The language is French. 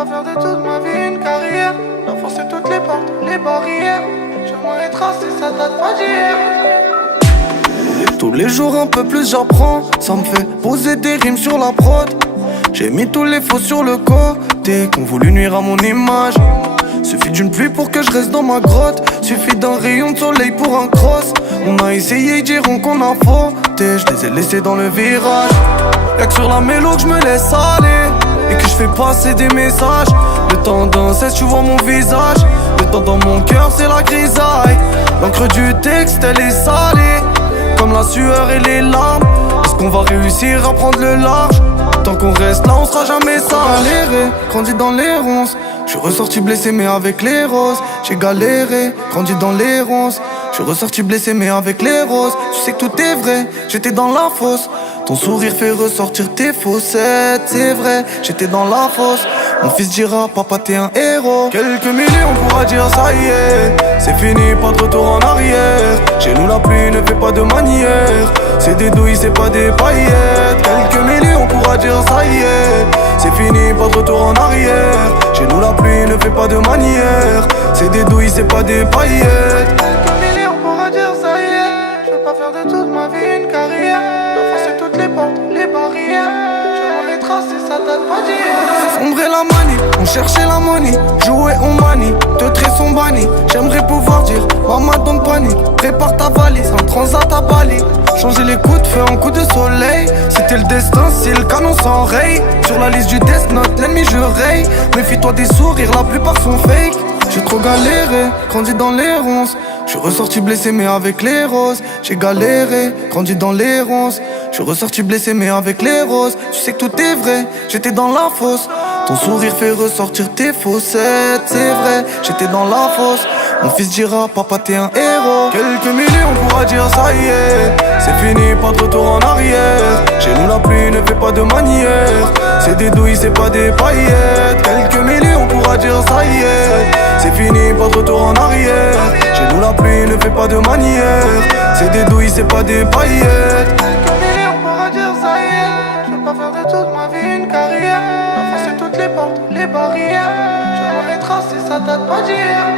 pas faire de toute ma vie une carrière. Dois forcer toutes les portes, les barrières. J'aimerais tracer, ça date pas d'hier. Tous les jours un peu plus j'apprends. Ça me fait poser des rimes sur la prod. J'ai mis tous les faux sur le côté qui ont voulu nuire à mon image. Suffit d'une pluie pour que je reste dans ma grotte. Suffit d'un rayon de soleil pour un cross. On a essayé, ils diront qu'on a fauté. Je les ai laissés dans le virage. Y'a que sur la mélo que je me laisse aller et que je fais passer des messages. Le temps d'un cesse, tu vois mon visage. Le temps dans mon cœur, c'est la grisaille. L'encre du texte, elle est salée comme la sueur et les larmes. Est-ce qu'on va réussir à prendre le large? Tant qu'on reste là, on sera jamais salé. Grandi dans les ronces. Je suis ressorti blessé mais avec les roses. J'ai galéré, grandi dans les ronces. Je suis ressorti blessé mais avec les roses. Tu sais que tout est vrai, j'étais dans la fosse. Ton sourire fait ressortir tes faussettes. C'est vrai, j'étais dans la fosse. Mon fils dira, papa t'es un héros. Quelques milliers on pourra dire ça y est. C'est fini, pas de retour en arrière. Chez nous la pluie ne fait pas de manière. C'est des douilles, c'est pas des paillettes. Quelques milliers on pourra dire ça y est. C'est fini, pas de retour en arrière. Chez nous la pluie ne fait pas de manière. C'est des douilles, c'est pas des paillettes. Quelques milliers on pourra dire ça y est. Je veux pas faire de toute ma vie une carrière. Forcer toutes les portes, les barrières. Je les tracer, ça date pas d'hier. Sombrer la manie, on cherchait la money. Jouer on manie, deux traits sont bannis. J'aimerais pouvoir dire, maman don't panique. Prépare ta valise, un transat à Bali. Changer les coups de feu en coups de soleil. C'était le destin, si le canon s'enraye. Sur la liste du Death Note, l'ennemi je raye. Méfie-toi des sourires, la plupart sont fake. J'ai trop galéré, grandi dans les ronces. Je suis ressorti blessé mais avec les roses. J'ai galéré, grandi dans les ronces. Je suis ressorti blessé mais avec les roses. Tu sais que tout est vrai, j'étais dans la fosse. Ton sourire fait ressortir tes faussettes. C'est vrai, j'étais dans la fosse. Mon fils dira, papa t'es un héros. Quelques milliers on pourra dire ça y est. C'est fini, pas de retour en arrière. Chez nous la pluie ne fait pas de manière. C'est des douilles, c'est pas des paillettes. Quelques milliers on pourra dire ça y est. C'est fini, pas de retour en arrière. Chez nous la pluie ne fait pas de manière. C'est des douilles, c'est pas des paillettes. Quelques milliers on pourra dire ça y est. Je veux pas faire de toute ma vie une carrière. Forcer toutes les portes, les barrières. J'aimerais tracer, ça date pas d'hier.